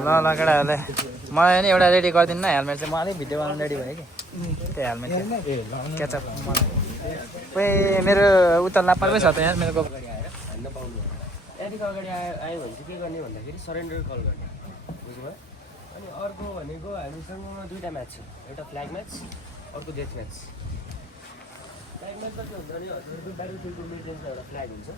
ल ल केटाहरूले मलाई नि एउटा रेडी गरिदिनु न हेलमेट चाहिँ म अलिक भिडियो बनाउनु रेडी भयो कि त्यो हेलमेट क्याचअप खोइ मेरो उता लाप्पामै छ त यहाँ मेरो हान्न पाउनु यहाँदेखि अगाडि आयो भने चाहिँ के गर्ने भन्दाखेरि सरेन्डर कल गर्ने बुझ्नुभयो अनि अर्को भनेको हामीसँग दुईवटा म्याच छ एउटा फ्ल्याग म्याच अर्को डेथ म्याच फ्ल्याग म्याचमा के हुन्छ भने हजुरको ब्याटलफिल्डको मेन्टेन्समा एउटा फ्ल्याग हुन्छ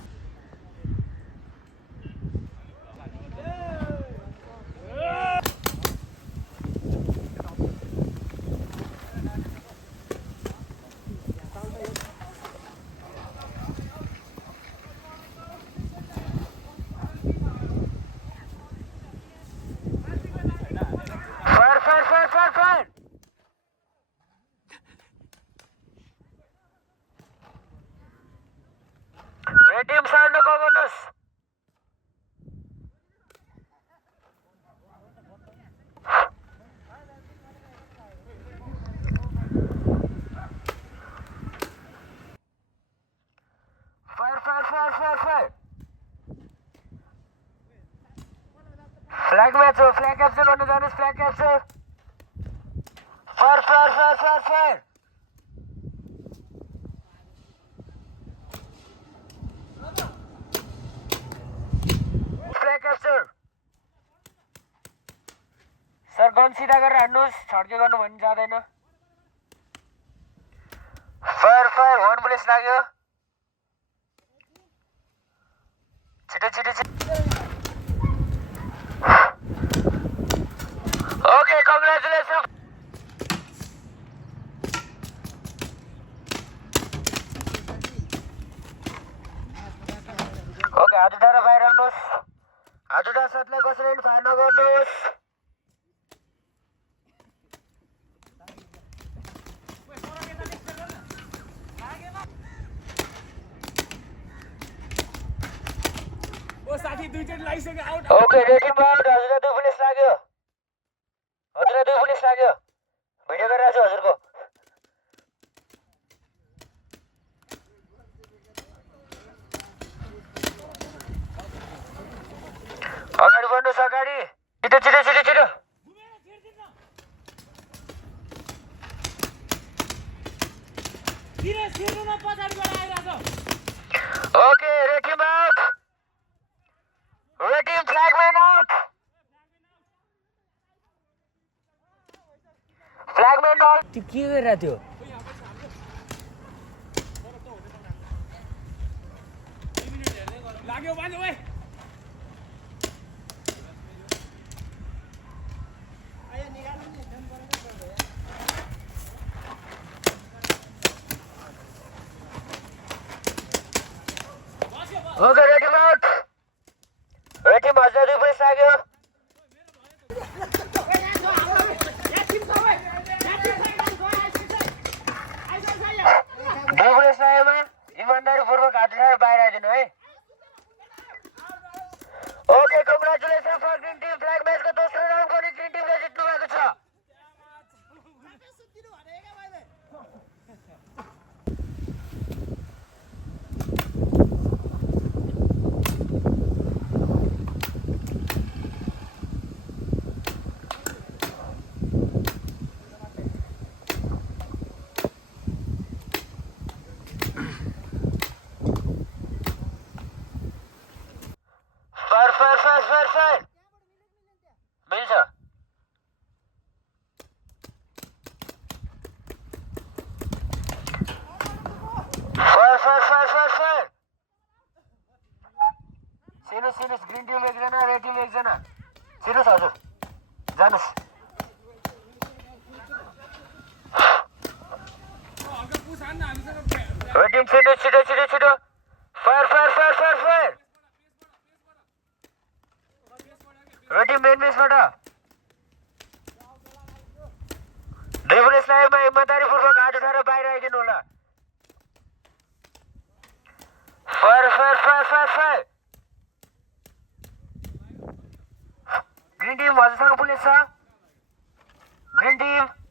टिम सार्न कल गर्नुहोस् फायर फ्ल्याग म्याच हो फ्ल्याग क्याप्चर गर्नु जानुहोस् flag capture fire sir gun सिधा गरेर हान्नुहोस् छड्के गर्नु भन्ने जाँदैन फायर वान पुलिस लाग्यो छिटो ओके कङ्ग्रेचुलेसन ओके हात उठाएर बाहिर आउनुहोस् हात उठा साथलाई कसैले पनि फायर नगर्नुहोस् ओके रेडी माउट हजुर दुई पुलिस लाग्यो भिडियो गरिरहेको छु हजुरको अगाडि बढ्नुहोस् अगाडि छिटो ओके रेडी माउट रेडी फ्ल्यागम्यान आउट त्यो के गरिरहेको थियो लाग्यो बाजे ओए ओके रेडी माउट रेडी मजा दुई पुलिस लाग्यो दुई पुलिस लागेमा इमान्दारीपूर्वक हात उठाएर बाहिर आइदिनु है ओके कङ्ग्रेचुलेसन फर ग्रिन टिम फ्ल्याग म्याचको दोस्रो राउन्डको नि ग्रिन टिमले जित्नु भएको छ फायर मिल्छ फायर सिनुस ग्रिन टिम एकजना रेड टिम एकजना सिनुस हजुर जानुस् रेड टिम छिटो फायर रेडी मेन मेसबाट दुई पुलिस लाइनमा इमान्दारीपूर्वक हात उठाएर बाहिर आइदिनु होला फायर ग्रिन टिम हजुरसँग पुलिस छ ग्रिन टिम